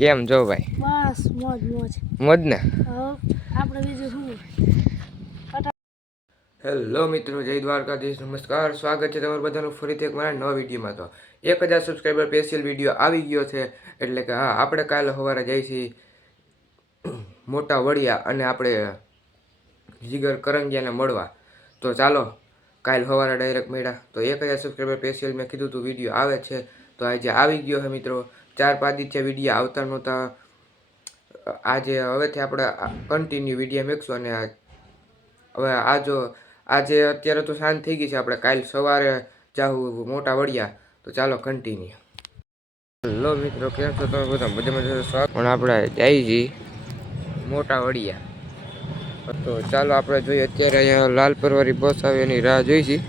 કેમ જો ભાઈ? બસ મોજ મોજ. મોજ ને? આપણે બીજું શું? હેલો મિત્રો જય દ્વારકાધીશ નમસ્કાર. સ્વાગત છે તમારું બધાનું ફરીથી એક મારા નવા વિડીયોમાં તો. એક હજાર સબસ્ક્રાઈબર સ્પેશિયલ વીડિયો આવી ગયો છે એટલે કે હા આપણે કાલે સવારે જઈશી મોટા વડિયા અને આપણે જીગર કરંગિયાને મળવા. તો ચાલો કાલ સવારે ડાયરેક્ટ મળ્યા. તો એક હજાર સબસ્ક્રાઈબર સ્પેશિયલ મેં કીધું હતું વીડિયો આવે છે. તો આજે આવી ગયો છે મિત્રો. ચાર પાંચ દિવસે વીડિયો આવતા નહોતા. આજે હવેથી આપણે કન્ટિન્યુ વીડિયો મેકશું અને હવે આ જો આજે અત્યારે તો શાંત થઈ ગઈ છે આપણે કાલ સવારે જાવું મોટા વડિયા. તો ચાલો કન્ટિન્યુ હેલો મિત્રો, કેમ છો તમે બધા? મજામાં સ્વાગત પણ આપણે છીએ મોટા વડિયા. તો ચાલો આપણે જોઈએ અત્યારે અહીંયા લાલ પરવારી બસ આવે એની રાહ જોઈશી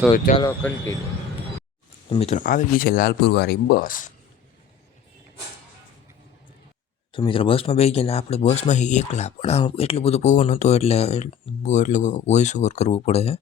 તો ચાલો કન્ટિન્યુ મિત્રો, આવી ગઈ છે લાલપુરવાળી બસ. તો મિત્રો, બસમાં બેસી ગયા આપણે બસમાં એકલા પણ એટલો બધો પવન હતો એટલે બહુ એટલે વોઇસ ઓવર કરવું પડે. છે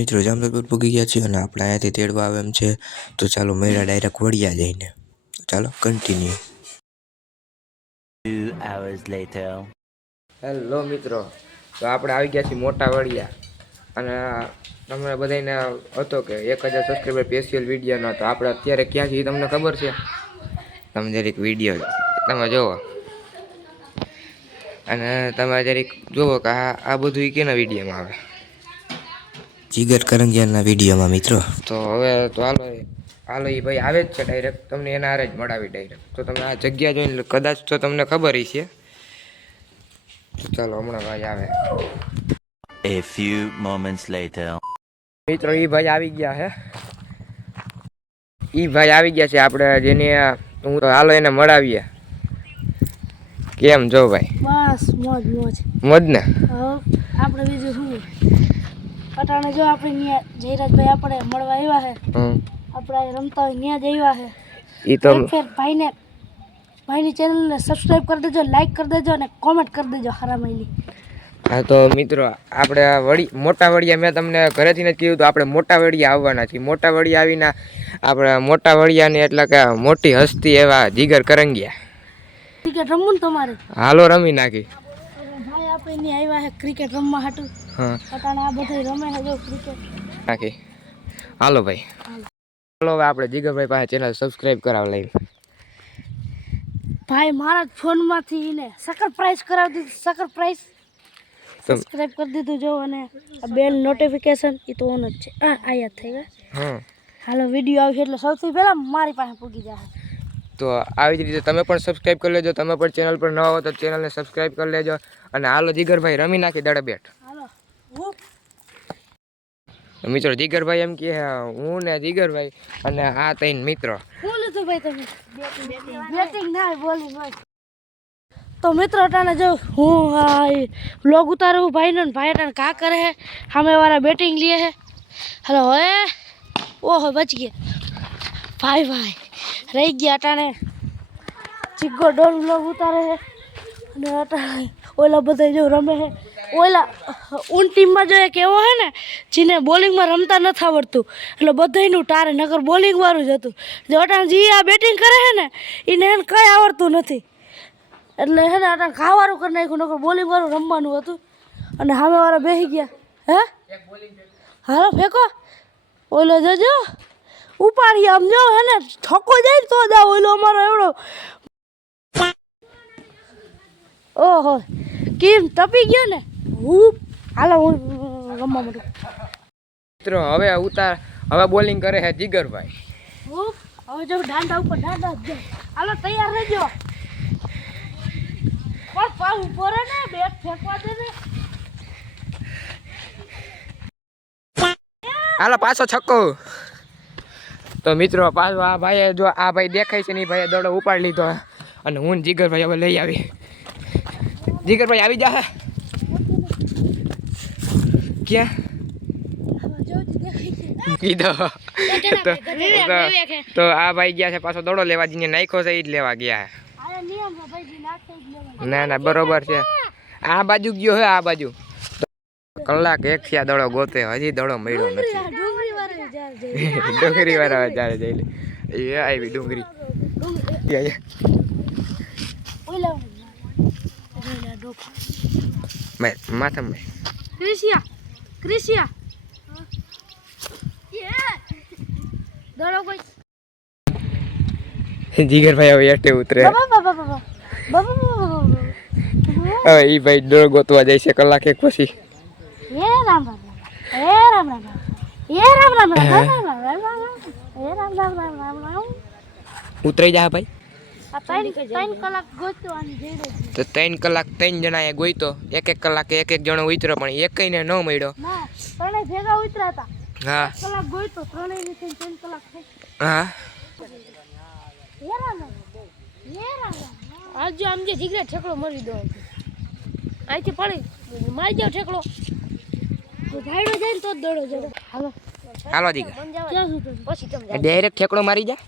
મિત્રો જામનગર પૂગી ગયા છીએ અને આપણે અહીંયાથી તેડવા આવે એમ છે. તો ચાલો મેળા ડાયરેક્ટ વળિયા જઈને. તો ચાલો કન્ટિન્યુ. હેલો મિત્રો તો આપણે આવી ગયા છીએ મોટા વડિયા અને તમને બધાને હતો કે એક હજાર સબસ્ક્રાઈબર સ્પેશિયલ વિડીયોનો તો આપણે અત્યારે ક્યાં છીએ તમને ખબર છે? તમે જરીક વીડિયો તમે જુઓ અને તમે જરીક જુઓ કે આ આ બધું કેના વિડીયોમાં આવે? જીગર કરંગિયાના વિડીયોમાં મિત્રો. તો હવે તો હાલો એ- હાલો એ ભાઈ આવે જ છે ડાયરેક્ટ તમને એના હારે જ મળાવી ડાયરેક્ટ તો તમે આ જગ્યા જોઈને કદાચ તો તમને ખબર છે. ચાલો હમણાં ભાઈ આવે. A few moments later. મિત્રો ઈ ભાઈ આવી ગયા હે. ઈ ભાઈ આવી ગયા છે આપણે જેને હું તો હાલો એને મળાવીએ. કેમ જો ભાઈ? બસ મોજ મોજ. મોજ ને આપણે બીજું શું? અટાણે જો આપણે ત્યાં જયરાજભાઈ આપણે મળવા આવ્યા છે હમ. આપણે રમતા હોય ત્યાં જ આવ્યા છે. એ તો ફેર ભાઈને ભાઈની ચેનલને સબસ્ક્રાઈબ કરી દેજો લાઈક કરી દેજો અને કોમેન્ટ કરી દેજો હારા માયલી હા તો મિત્રો આપણે વળી મોટા વડિયા મેં તમને ઘરેથી નથી કીધું તો આપણે મોટા વડિયા આવવાના છીએ. મોટા વડિયા આવીને આપણે મોટા વડિયાને એટલે કે મોટી હસ્તી એવા જીગર કરંગિયા. ક્રિકેટ રમવું ને તમારે? હાલો રમી નાખી. ભાઈ આપણે આવ્યા છે ક્રિકેટ રમવા હાટું. હા. બધા રમે છે નાખી હાલો ભાઈ. હાલો હવે આપણે જીગરભાઈ પાસે ચેનલ સબસ્ક્રાઈબ કરાવ લઈ ભાઈ મારા ફોનમાંથી એને સકર પ્રાઇસ કરાવી દીધી સકર પ્રાઇસ સબસ્ક્રાઇબ કરી દીધું જો અને આ બેલ નોટિફિકેશન એ તો ઓન જ છે. હા આ યાદ થઈ ગયા. હા હાલો વીડિયો આવશે એટલે સૌથી પહેલાં મારી પાસે પૂગી જાય તો આવી જ રીતે તમે પણ સબસ્ક્રાઈબ કરી લેજો. તમે પણ ચેનલ પર નવા હો તો ચેનલને સબસ્ક્રાઈબ કરી લેજો. અને હાલો જીગરભાઈ રમી નાખી દડે બેટ મિત્રો, દીગરભાઈ એમ કે હું ને દીગરભાઈ અને આ ત્રણ મિત્રો. તો મિત્રો, અટાણે જો હું બ્લોગ ઉતારું, ભાઈનો ને ભાઈ અટાણે કા કરે હે સામે વાળા બેટિંગ લે હે. હલો, હવે, ઓહો, બચી ગયા. ભાઈ ભાઈ, રહી ગયા અટાણે. ચીગો ડોલ બ્લોગ ઉતારે હે અને અટાણે ઓલા બધા જો રમે હે ઓલા ઊન ટીમમાં જો એક એવો હે ને, જેને બોલિંગમાં રમતા નથી આવડતું. એટલે બધાયનું ટારે નગર બોલિંગવાળું જ હતું. જો અટાણ જે આ બેટિંગ કરે છે ને, એને એને કંઈ આવડતું નથી. એટલે હે ને અટાણ ખાવાનું કરી નાખ્યું નગર બોલિંગવાળું રમવાનું હતું. અને સામેવાળા બેસી ગયા. હે? હાલો, ફેંકો. ઓલો જજો. ઉપાડી આમ જો હે ને, ઠોકો જાય તો જ ઓલો અમારો એવડો. ઓહો, કેમ, તપી ગયો ને? હું હાલો હું રમવા માંડું. મિત્રો હવે ઉતાર હવે બોલિંગ કરે છે જીગરભાઈ. હવે જો ડાંડા ઉપર ડાંડા જ હાલો તૈયાર રહેજો. પણ પા ઉપર ને બેટ ફેંકવા દે ને. હાલો પાછો છક્કો. તો મિત્રો પાછો આ ભાઈએ જો આ ભાઈ દેખાય છે ને ભાઈએ દડો ઉપાડી લીધો. અને હું જીગરભાઈ હવે લઈ આવી. જીગરભાઈ આવી જા. ક્યાં? કીધો તો- આ ભાઈ ગયા છે પાછો દડો લેવા જઈને નાખ્યો છે એ જ લેવા ગયા ના ના બરોબર છે. આ બાજુ ગયો હે આ બાજુ. કલાક એક થયા દડો ગોતે હજી દડો મળ્યો નથી. ડુંગળી વાળા વધારે જઈ લે. એ આવી ડુંગળી માથા મેં ક્રિશિયા દોડો ભાઈ જીગરભાઈ હવે એટે ઉતરે હવે ઈ ભાઈ દોડ ગોતવા જાય છે કલાક એક પછી હે રામ હે રામ રામ હે રામ રામ રામ રામ રામ રામ રામ જા ભાઈ તો ત્રણ કલાક ત્રણ જણા એ ગોઈતો. એક એક કલાકે એક એક જણો ઉતરો પણ એકઈને ન મળ્યો. હા. આજે આમ જે જીગરા ઠેકડો મરી દો અહીંથી પડી મારી જાવ ઠેકડો. જાય ને તો જ દડો હાલો. હાલો દીકરા. ડાયરેક્ટ ઠેકડો મારી જા.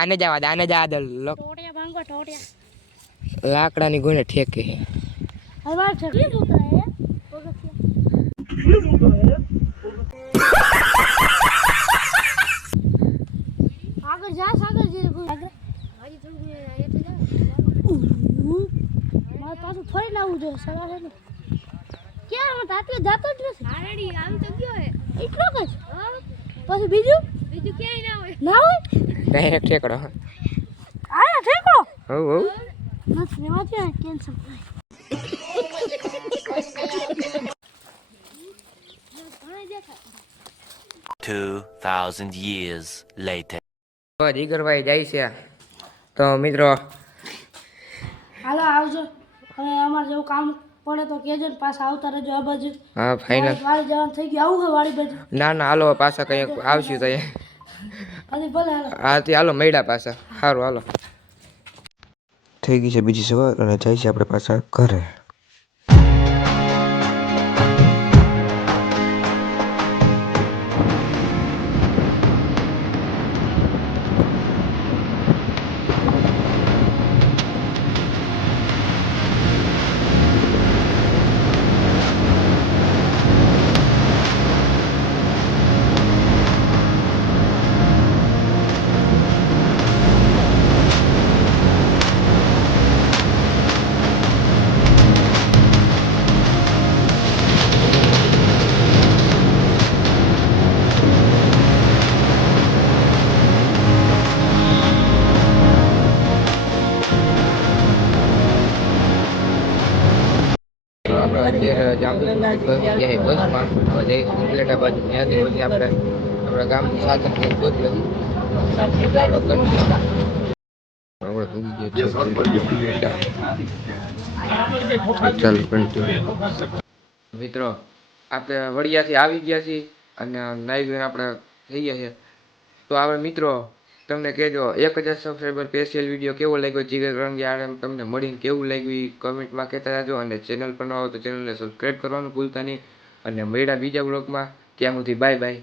આને જવા દે આને જવા દે. લાકડાની ગોળે ઠેકે આગળ જા આગળ હાજી થોડું એ તો જા જોઈએ સવાર ક્યાં હું. તાત્યો જાતો જ? નથી આમ એટલો જ પછી બીજું? બીજું ક્યાંય ના હોય. ના હોય? ડાયરેક્ટ ઠેકડો. આયા ઠેકડો? હવ હવ. નથી એમાંથી cancel Two thousand years later. જીગરભાઈ જાય છે. તો મિત્રો હાલો આવજો. હવે અમારે જેવું કામ પડે તો કેજો ને પાછા આવતા રહેજો આ બાજુ. હા ફાઇનલ વાળી જવાનું થઈ ગયું. આવું હે વાળી બાજુ. ના ના હાલો પાછા કંઈક આવશું તો અને ભલે હાલો. હા તે હાલો મળ્યા પાછા. સારું હાલો. થઈ ગઈ છે બીજી સવાર અને જાય છે આપણે પાછા ઘરે. જામદુનિયા આપણે આપણા ગામની મિત્રો, આપણે વડિયાથી આવી ગયા છીએ અને નાઈ આપણે થઈ ગયા છીએ. તો આપણે મિત્રો તમને કહેજો, એક હજાર સબસ્ક્રાઈબર સ્પેશિયલ વીડિયો કેવો લાગ્યો? જીગર રંગે આરામ તમને મળીને કેવું લાગ્યું? એ કમેન્ટમાં કહેતા રહેજો અને ચેનલ પર ન હોય તો ચેનલને સબસ્ક્રાઈબ કરવાનું ભૂલતા નહીં. અને મળ્યા બીજા બ્લોગમાં ત્યાં સુધી બાય બાય